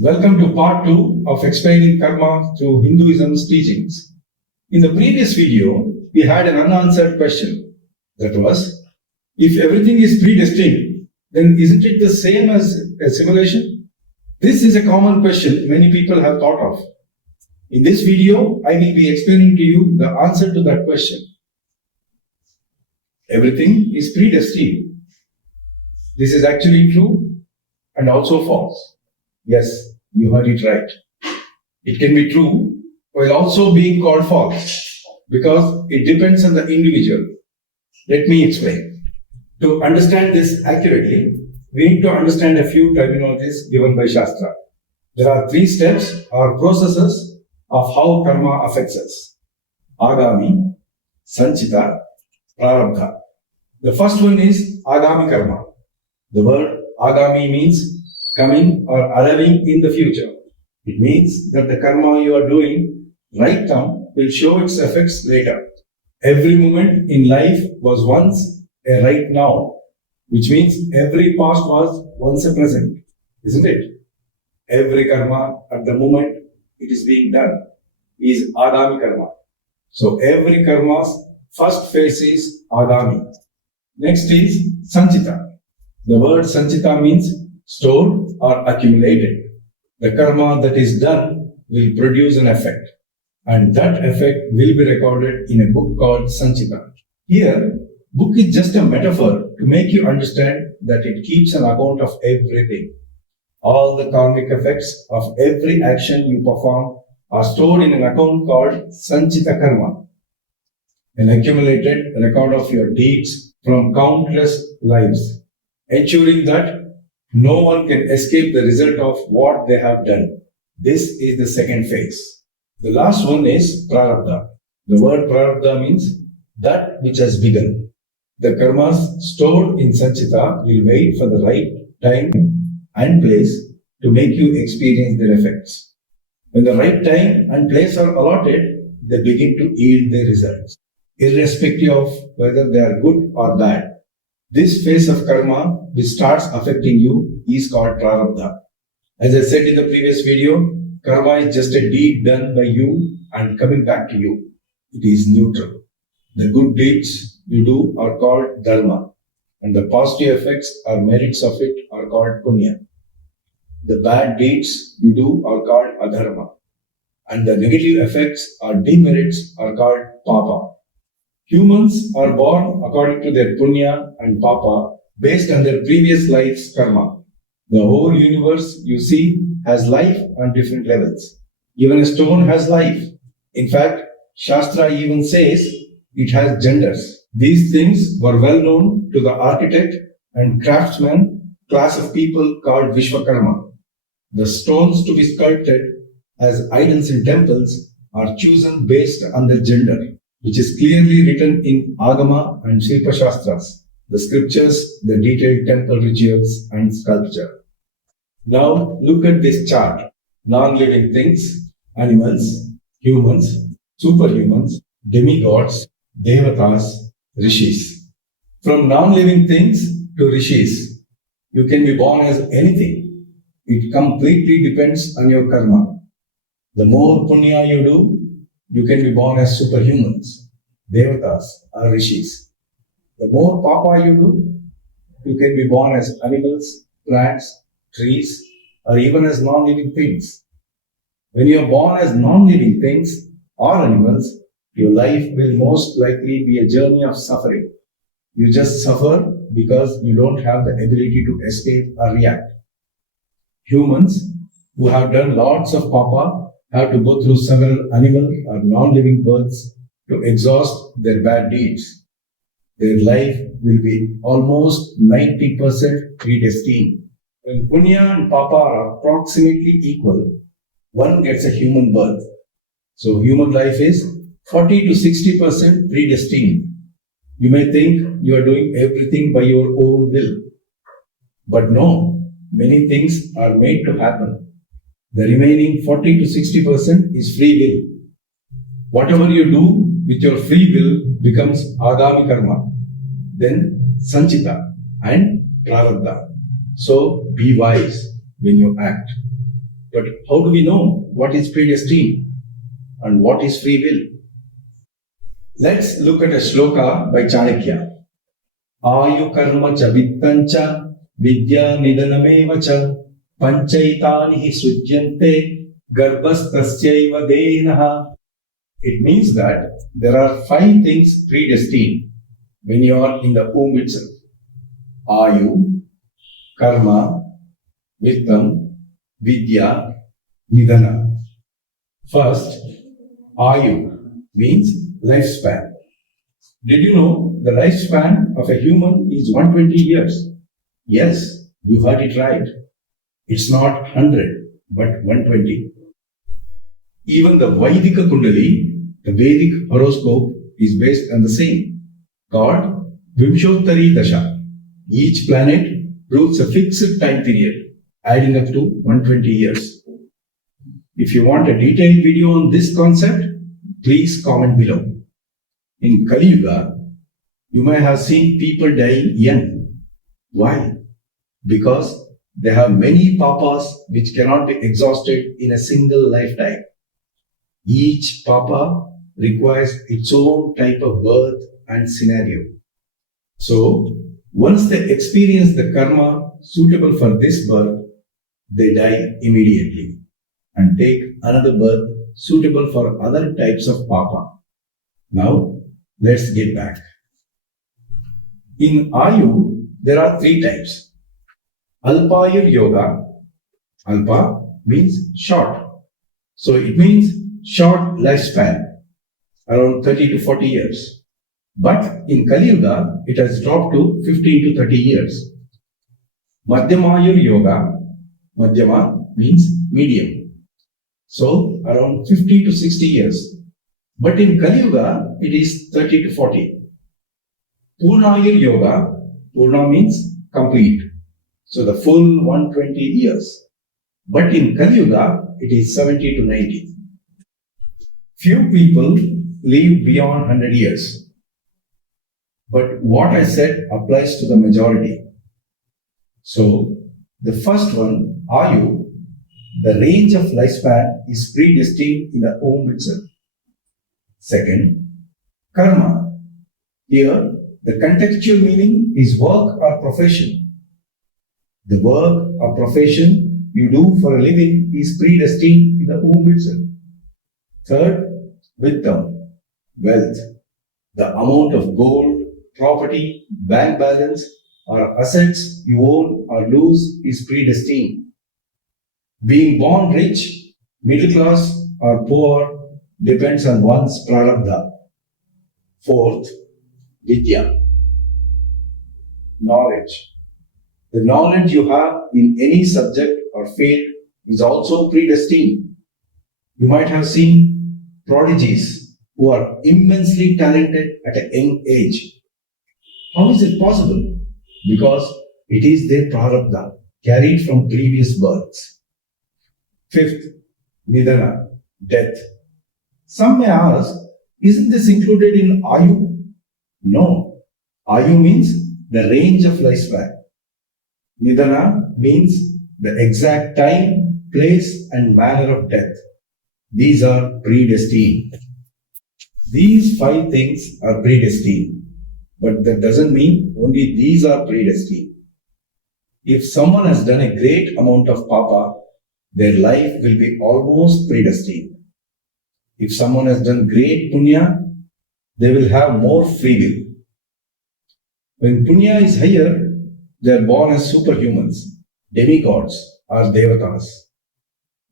Welcome to part 2 of explaining karma through Hinduism's teachings. In the previous video, we had an unanswered question. That was, if everything is predestined, then isn't it the same as a simulation? This is a common question many people have thought of. In this video, I will be explaining to you the answer to that question. Everything is predestined. This is actually true and also false. Yes, you heard it right. It can be true while also being called false because it depends on the individual. Let me explain. To understand this accurately, we need to understand a few terminologies given by Shastra. There are 3 steps or processes of how karma affects us. Agami, Sanchita, Prarabdha. The first one is Agami karma. The word Agami means coming or arriving in the future. It means that the karma you are doing right now will show its effects later. Every moment in life was once a right now, which means every past was once a present, isn't it? Every karma at the moment it is being done is Agami karma. So every karma's first phase is Agami. Next is Sanchita. The word Sanchita means stored or accumulated. The karma that is done will produce an effect, and that effect will be recorded in a book called Sanchita. Here, book is just a metaphor to make you understand that it keeps an account of everything. All the karmic effects of every action you perform are stored in an account called Sanchita karma, an accumulated record of your deeds from countless lives, ensuring that no one can escape the result of what they have done. This is the second phase. The last one is Prarabdha. The word Prarabdha means that which has begun. The karmas stored in Sanchita will wait for the right time and place to make you experience their effects. When the right time and place are allotted, they begin to yield their results, irrespective of whether they are good or bad. This phase of karma which starts affecting you is called Prarabdha. As I said in the previous video, karma is just a deed done by you and coming back to you. It is neutral. The good deeds you do are called dharma, and the positive effects or merits of it are called punya. The bad deeds you do are called adharma, and the negative effects or demerits are called papa. Humans are born according to their punya and papa based on their previous life's karma. The whole universe you see has life on different levels. Even a stone has life. In fact, Shastra even says it has genders. These things were well known to the architect and craftsman class of people called Vishwakarma. The stones to be sculpted as idols in temples are chosen based on their gender, which is clearly written in Agama and Shilpa Shastras, the scriptures, the detailed temple rituals and sculpture. Now look at this chart. Non-living things, animals, humans, superhumans, demigods, devatas, rishis. From non-living things to rishis, you can be born as anything. It completely depends on your karma. The more punya you do, you can be born as superhumans, devatas or rishis. The more papa you do, you can be born as animals, plants, trees, or even as non-living things. When you are born as non-living things or animals, your life will most likely be a journey of suffering. You just suffer because you don't have the ability to escape or react. Humans who have done lots of papa have to go through several animal or non-living births to exhaust their bad deeds. Their life will be almost 90% predestined. When punya and papa are approximately equal, one gets a human birth. So human life is 40 to 60% predestined. You may think you are doing everything by your own will. But no, many things are made to happen. The remaining 40 to 60% is free will. Whatever you do with your free will becomes Agami karma, then Sanchita and Prarabdha. So be wise when you act. But how do we know what is predestined and what is free will? Let's look at a shloka by Chanakya. Ayu karma cha vittancha vidya nidanameva cha panchaitani hi sujyante garbhastasyaiva denaha. It means that there are 5 things predestined when you are in the womb itself. Ayu, karma, vittam, vidya, nidana. First, Ayu means lifespan. Did you know the lifespan of a human is 120 years? Yes, you heard it right. It's not 100, but 120. Even the Vaidika Kundali, the Vedic horoscope, is based on the same, called Vimshottari Dasha. Each planet rules a fixed time period, adding up to 120 years. If you want a detailed video on this concept, please comment below. In Kali Yuga, you may have seen people dying young. Why? Because they have many papas which cannot be exhausted in a single lifetime. Each papa requires its own type of birth and scenario. So, once they experience the karma suitable for this birth, they die immediately and take another birth suitable for other types of papa. Now, let's get back. In Ayu, there are 3 types. Alpayur Yoga. Alpa means short. So it means short lifespan, around 30 to 40 years. But in Kali Yuga, it has dropped to 15 to 30 years. Madhyamayur Yoga. Madhyama means medium. So around 50 to 60 years. But in Kali Yuga, it is 30 to 40. Purnayur Yoga. Purna means complete. So the full 120 years. But in Kali Yuga, it is 70 to 90. Few people live beyond 100 years. But what I said applies to the majority. So, the first one, Ayu, the range of lifespan is predestined in the womb itself. Second, Karma. Here, the contextual meaning is work or profession. The work or profession you do for a living is predestined in the womb itself. Third, Vittam, wealth. The amount of gold, property, bank balance, or assets you own or lose is predestined. Being born rich, middle class, or poor depends on one's prarabdha. Fourth, Vidya, knowledge. The knowledge you have in any subject or field is also predestined. You might have seen prodigies who are immensely talented at a young age. How is it possible? Because it is their prarabdha carried from previous births. Fifth, Nidana, death. Some may ask, isn't this included in Ayu? No. Ayu means the range of lifespan. Nidana means the exact time, place, and manner of death. These are predestined. These 5 things are predestined. But that doesn't mean only these are predestined. If someone has done a great amount of papa, their life will be almost predestined. If someone has done great punya, they will have more free will. When punya is higher, they are born as superhumans, demigods, or devatas.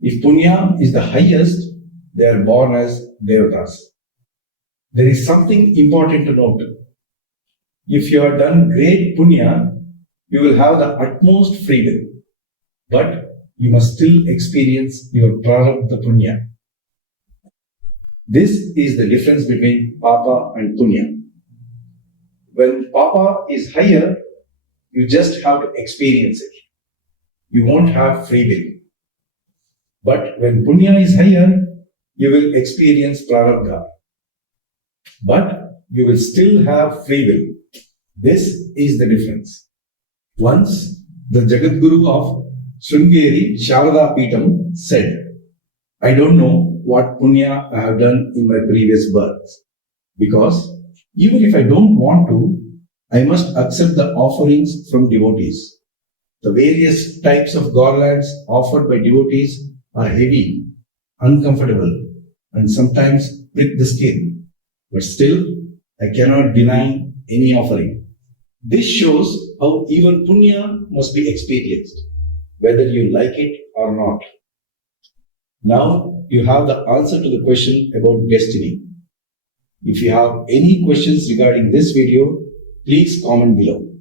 If punya is the highest, they are born as devatas. There is something important to note. If you have done great punya, you will have the utmost free will. But you must still experience your prarabdha punya. This is the difference between papa and punya. When papa is higher, you just have to experience it. You won't have free will. But when punya is higher, you will experience prarabdha. But you will still have free will. This is the difference. Once, the Jagadguru of Sringeri Sharada Peetam said, I don't know what punya I have done in my previous birth, because even if I don't want to, I must accept the offerings from devotees. The various types of garlands offered by devotees are heavy, uncomfortable, and sometimes prick the skin. But still, I cannot deny any offering. This shows how even punya must be experienced, whether you like it or not. Now you have the answer to the question about destiny. If you have any questions regarding this video, please comment below.